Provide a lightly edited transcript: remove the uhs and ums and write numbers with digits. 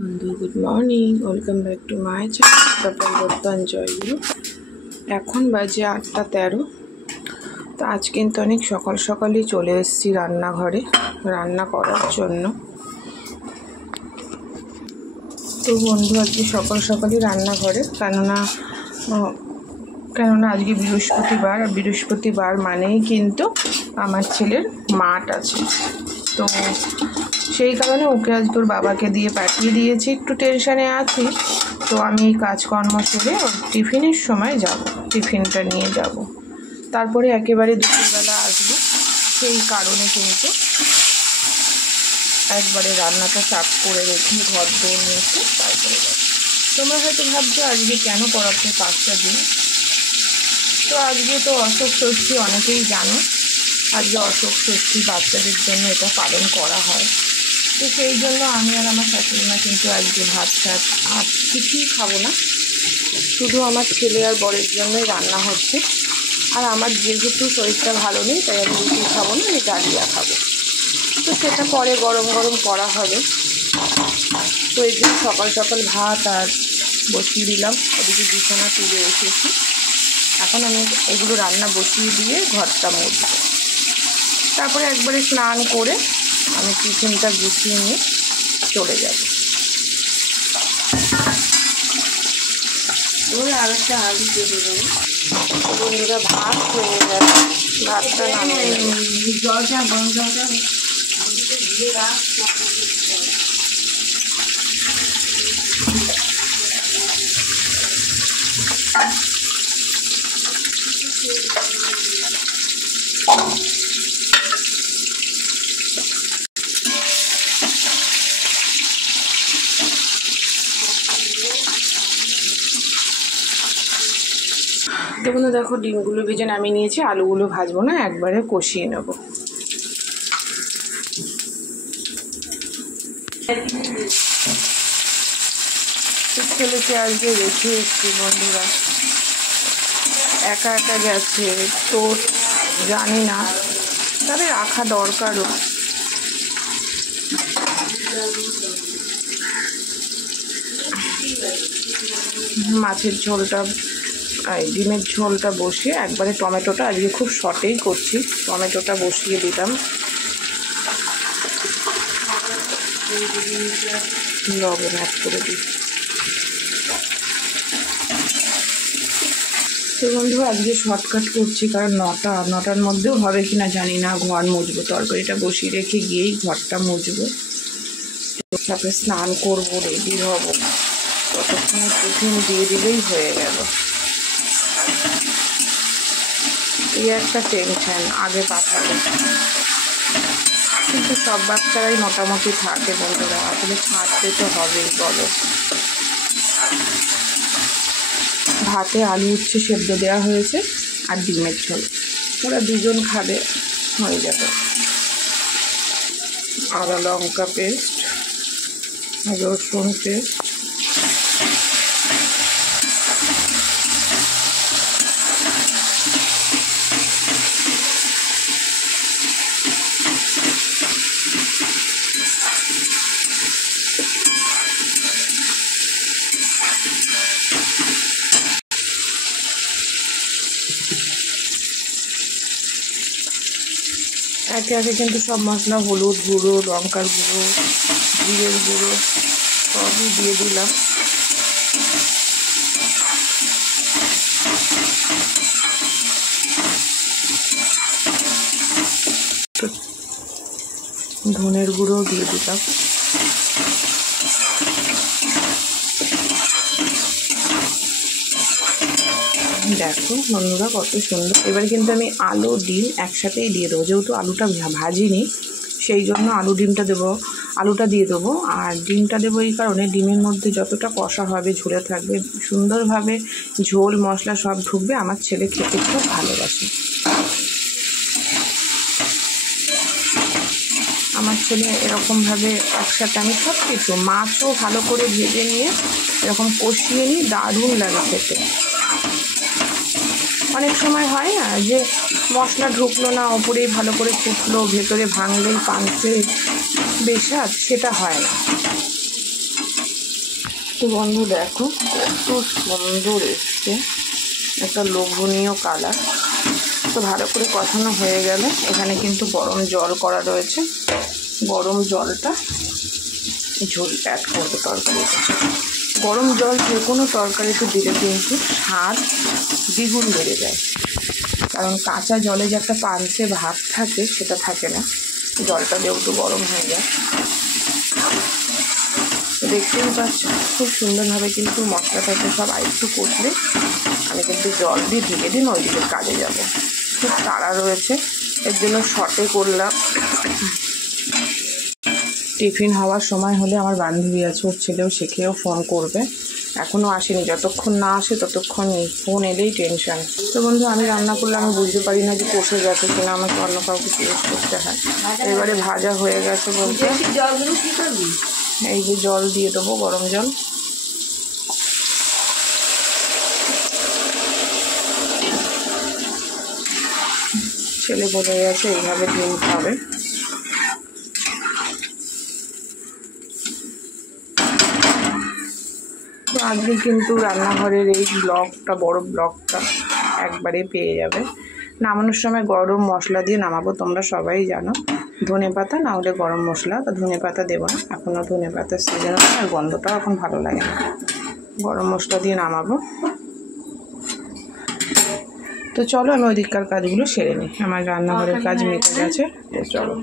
বন্ধু good morning, welcome back to my channel জয়গুরু। এখন বাজে 8:13। তো আজ কিন্তু অনেক সকাল সকালই চলে এসেছি রান্নাঘরে রান্না করার জন্য। তো বন্ধু আজকে সকাল সকালই রান্নাঘরে, কেননা আজকে বৃহস্পতিবার, আর বৃহস্পতিবার মানেই কিন্তু আমার ছেলের মাঠ আছে। তো সেই কারণে ওকে আজ তোর বাবাকে দিয়ে পাঠিয়ে দিয়েছি, একটু টেনশানে আছি। তো আমি এই কাজকর্ম সেরে ওর টিফিনের সময় যাব, টিফিনটা নিয়ে যাব, তারপরে একেবারে দুপুরবেলা আসবো। সেই কারণে কিন্তু একবারে রান্নাটা চাপ করে রেখে ঘর দৌড় নিয়েছে, তারপরে যাবো। তোমরা হয়তো ভাবছো আজকে কেন পড়াতে 5টা দিন। তো আজকে তো অশোক ষষ্ঠী, অনেকেই জানো আজকে অশোক ষষ্ঠী বাচ্চাদের জন্য এটা পালন করা হয়। তো সেই জন্য আমি আর আমার শাশুড়িমা কিন্তু আজকে ভাত টাত আর কিছুই খাবো না, শুধু আমার ছেলে আর বরের জন্যই রান্না হচ্ছে। আর আমার যেহেতু শরীরটা ভালো নেই, তাই আমি রুটি খাবো না, আমি ডালিয়া খাবো। তো সেটা পরে গরম গরম করা হবে। তো এই জন্য সকাল সকাল ভাত আর বসিয়ে দিলাম, ওদিকে বিছানা তুলে এসেছি। এখন আমি এগুলো রান্না বসিয়ে দিয়ে ঘরটা মুছবো, তারপরে একবারে স্নান করে আমি টিফিনটা গুছিয়ে নিয়ে চলে যাব। আরেকটা আলু দিয়ে দেবো বন্ধুরা। ভাত হয়ে গেছে, ভাতটা নামিয়ে জলটা গরম জলটা দিয়ে রাখ। দেখুন, দেখো ডিমগুলো ভেজে নামিয়ে নিয়েছি, আলুগুলো ভাজবো না, একবারে কষিয়ে নেব। ছেলেকে আজকে রেখে এসছি বন্ধুরা, একা একা গেছে, তো জানি না, তবে রাখা দরকারও। মাছের ঝোলটা, ডিমের ঝোলটা বসিয়ে একবারে টমেটোটা আজকে খুব শর্টেই করছি, টমেটোটা বসিয়ে দিলাম, লবণ অ্যাড করে দিই। তো বন্ধু আজকে শর্টকাট করছি, কারণ 9টার মধ্যেও হবে কিনা জানি না। ঘর মুছবো, তরকারিটা বসিয়ে রেখে গিয়েই ঘরটা মুছবো, তারপরে স্নান করবো, রেডি হব, ততক্ষণে টিফিন দিয়ে দিলেই হয়ে গেল। এই একটা টেনশন, আগে পাঠাবো, কিন্তু সব বাচ্চারাই মোটামুটি থাকে বন্ধুরা, আসলে ছাড়তে তো হবেই বলো। ভাতে আলু উচ্ছে সেদ্ধ দেওয়া হয়েছে আর ডিমের ঝোল, ওরা দুজন খাবে, হয়ে যাবে। আদা লঙ্কা পেস্ট, রসুন পেস্ট, একে একে কিন্তু সব মশলা, হলুদ গুঁড়ো, লঙ্কার গুঁড়ো, জিরের গুঁড়ো সবই দিয়ে দিলাম। ধনের গুঁড়ো দিয়ে দিলাম। দেখো বন্ধুরা কত সুন্দর। এবার কিন্তু আমি আলু ডিম একসাথেই দিয়ে দেবো, যেহেতু আলুটা ভাজিনি, সেই জন্য আলুটা দিয়ে দেবো। আর ডিমটা দেবো এই কারণে, ডিমের মধ্যে যতটা কষা হবে, ঝুলে থাকবে, সুন্দরভাবে ঝোল মশলা সব ঢুকবে। আমার ছেলে খেতে খুব ভালোবাসে, আমার ছেলে এরকমভাবে একসাথে আমি সব কিছু, মাছও ভালো করে ভেজে নিয়ে এরকম কষিয়ে নিই, দারুণ লাগে খেতে। অনেক সময় হয় না যে মশলা ঢুকলো না, ওপরেই ভালো করে ফুটলো, ভেতরে ভাঙলেই পান্তে বেশাদ, সেটা হয় না। তো বন্ধু দেখো কত সুন্দর এসছে, একটা লোভনীয় কালার। তো ভালো করে কষানো হয়ে গেলে এখানে কিন্তু গরম জল করা রয়েছে, গরম জলটা ঝোল অ্যাড করবো তরকারিতে। গরম জল যে কোনো তরকারিতে দিলে কিন্তু স্বাদ দ্বিগুণ বেড়ে যায়, কারণ কাঁচা জলে যে একটা পাঞ্চে ভাব থাকে সেটা থাকে না, জলটা যেহেতু গরম হয়ে যায়। দেখতেই পাচ্ছ খুব সুন্দরভাবে কিন্তু মশলাটাকে সব আরেকটু কষলে আমি কিন্তু জল দিয়ে ঢেকে দিন ওইদিকে কাজে যাব। খুব তাড়া রয়েছে, এর জন্য শর্টে করলাম। টিফিন হওয়ার সময় হলে আমার বান্ধবী আছে, ওর ছেলেও শিখেও ফোন করবে, এখনও আসেনি। যতক্ষণ না আসে ততক্ষণ ফোন এলেই টেনশন। তো বন্ধু আমি রান্না করলে আমি বুঝতে পারি না যে কষে গেছে কিনা, আমাকে অন্য কাউকে জিজ্ঞেস করতে হয়। এবারে ভাজা হয়ে গেছে বলতে এই যে জল দিয়ে দেবো, গরম জল। ছেলে বলে গেছে এইভাবে ডিম খাবে। তো আজকে কিন্তু রান্নাঘরের এই ব্লগটা, বড় ব্লগটা একবারে পেয়ে যাবে। নামানোর সময় গরম মশলা দিয়ে নামাবো, তোমরা সবাই জানো। ধনে পাতা না হলে গরম মশলা, তো ধনে পাতা দেবো না, এখনও ধনে পাতার সিজন হয় আর গন্ধটাও এখন ভালো লাগে না। গরম মশলা দিয়ে নামাবো। তো চলো আমি ওইদিককার কাজগুলো সেরে নিই, আমার রান্নাঘরের কাজ মিটে গেছে। তো চলো।